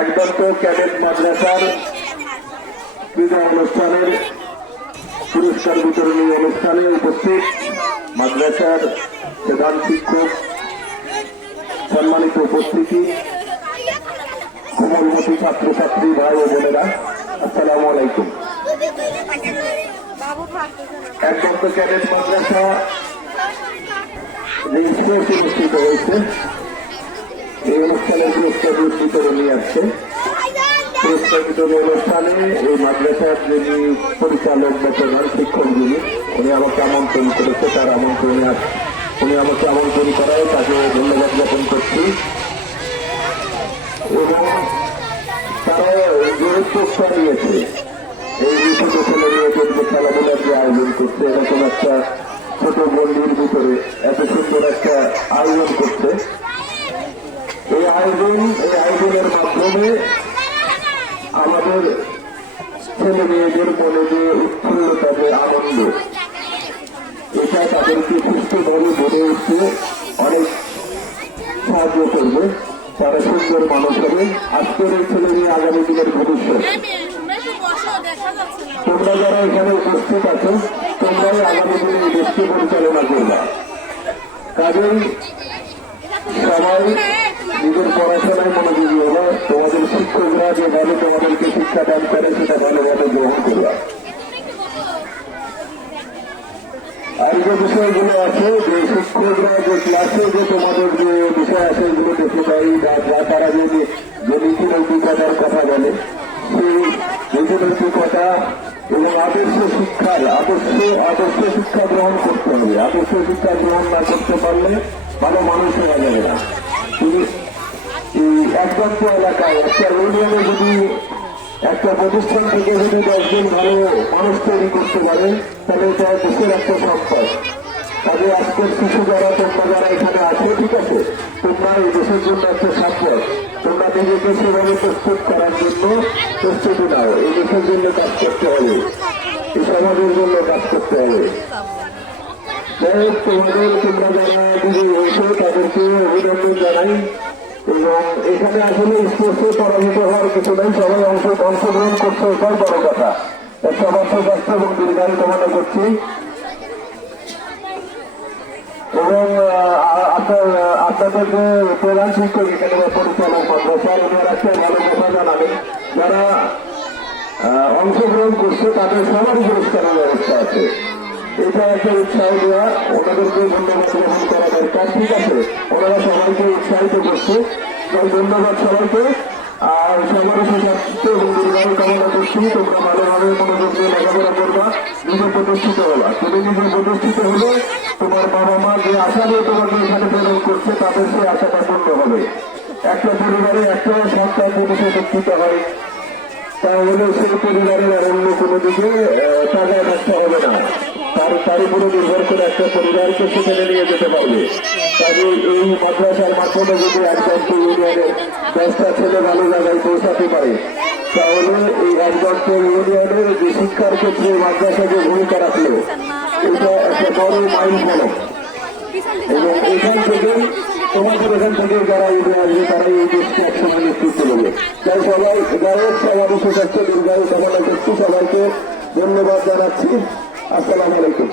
Ekdanta cadet মাদ্রাসার ক্রীড়া অনুষ্ঠানের পুরস্কার বিতরণী অনুষ্ঠানে উপস্থিত মাদ্রাসার প্রধান শিক্ষক, সম্মানিত উপস্থিতি, কোমলমতি ছাত্রছাত্রী ভাই ও বোনেরা, আসসালামু আলাইকুম। একদন্ত ক্যাডেট মাদ্রাসা যে স্পোর্টস অনুষ্ঠিত হয়েছে, এই অনুষ্ঠানের পুরস্কার বিতরণী আসছে। পুরস্কার বিতরণী অনুষ্ঠানে এই মাদ্রাসার যিনি পরিচালক বা প্রধান শিক্ষক যিনি, উনি আমাকে আমন্ত্রণ করেছে। তার আমন্ত্রণে উনি আমাকে আমন্ত্রণ করায় তাকে ধন্যবাদ জ্ঞাপন করছি। এবং তারা যে উদ্যোগটা নিয়েছে, এই ছোট ছেলে মেয়েদেরকে খেলাধুলার যে আয়োজন করছে, এরকম একটা ছোট গণ্ডির ভিতরে এত সুন্দর একটা আয়োজন করছে, এই আয়োজনের মাধ্যমে আমাদের ছেলে মেয়েদের মনে যে উৎফুল্লতা, যে আনন্দ, এটা তাদেরকে সুস্থভাবে গড়ে উঠতে অনেক সাহায্য করবে। তারা সুন্দর মানুষ হবে। আজকের এই ছেলে মেয়ে আগামী দিনের ভবিষ্যৎ। তোমরা যারা এখানে উপস্থিত আছো, তোমরাই আগামী দিনে এই দেশকে পরিচালনা করবা। কাজেই সবাই নিজের পড়াশোনায় মনোযোগী হলো। তোমাদের শিক্ষকরা যেভাবে তোমাদেরকে শিক্ষা দান করে, সেটা ভালোভাবে গ্রহণ করবা। আর যে বিষয়গুলো আছে, যে শিক্ষকরা যে ক্লাসে যে তোমাদের যে বিষয় আছে, এগুলো দেখে দেয়, বা তারা যে নীতি নৈতিকতার কথা বলে, সেই নীতি নৈতিকতা এবং আদর্শ শিক্ষা গ্রহণ করতে হবে। আদর্শ শিক্ষা গ্রহণ না করতে পারলে ভালো মানুষ হওয়া যাবে না। একদন্ত এলাকায় একটা ইউনিয়নে যদি একটা প্রতিষ্ঠান থেকে যদি 10 জন ভালো মানুষ তৈরি করতে পারে, তাহলে এটা দেশের একটা সম্পদ। তবে আজকের শিশু যারা, তোমরা যারা এখানে আছো, ঠিক আছে, তোমরা এই দেশের জন্য একটা সম্পদ। তোমরা নিজেকে সেভাবে প্রস্তুত করার জন্য প্রস্তুতি নাও। এই দেশের জন্য কাজ করতে হবে, এই সমাজের জন্য কাজ করতে হবে। যাই হোক, তোমরা যারা দিদি হয়েছে তাদেরকে অভিনন্দন জানাই। এবং এখানে আসলে স্পোর্টসে পরাজিত হওয়ার কিছু নেই, সবাই অংশগ্রহণ করছে, এটাই বড় কথা। সবার স্বাস্থ্য এবং দীর্ঘায়ু কামনা করছি। এবং আপনাদের যে প্রধান শিক্ষক এখানে পরিচালক মাদ্রাসার, উনি একটা ভালো কথা জানাবেন, যারা অংশগ্রহণ করছে তাদের সবারই পুরস্কারের ব্যবস্থা আছে। এটা একটা উৎসাহ দেওয়া, ওনাদেরকে ধন্যবাদ গ্রহণ করা দরকার। ঠিক আছে, ওনারা সবাইকে উৎসাহিত করছে, ধন্যবাদ সবাইকে। আর সবার স্বাস্থ্য এবং দীর্ঘায়ু কামনা করছি। তোমরা ভালোভাবে মনোযোগ দিয়ে লেখাপড়া করবা, নিজে প্রতিষ্ঠিত হবা। তুমি নিজে প্রতিষ্ঠিত হলে তোমার বাবা মা যে আশা নিয়ে তোমাকে এখানে প্রেরণ করছে, তাদের সেই আশাটা পূর্ণ হবে। একটা পরিবারে একটা সন্তান যদি শিক্ষিত হয়, তাহলে সেই পরিবারের আর অন্য কোনো দিকে টাকা থাকতে হবে না। তার উপরে নির্ভর করে একটা পরিবারকে সেখানে নিয়ে যেতে পারবে। কাজে এই মাদ্রাসার মাধ্যমে যদি একদন্ত ইউনিয়নের 10টা ছেলে ভালো জায়গায় পৌঁছাতে পারে, তাহলে এই একদন্ত ইউনিয়নের যে শিক্ষার ক্ষেত্রে মাদ্রাসা যে ভূমিকা রাখলো, এটা একটা বড় মাইল ফলক। এবং এখান থেকে তোমাদের এখান থেকে যারা উঠে আসবে, তারা এই দেশকে একসঙ্গে নেতৃত্ব দেবে। তাই সবাই সবার সুস্বাস্থ্য দীর্ঘায়ু কামনা করছি। সবাইকে ধন্যবাদ জানাচ্ছি। আসসালামু আলাইকুম।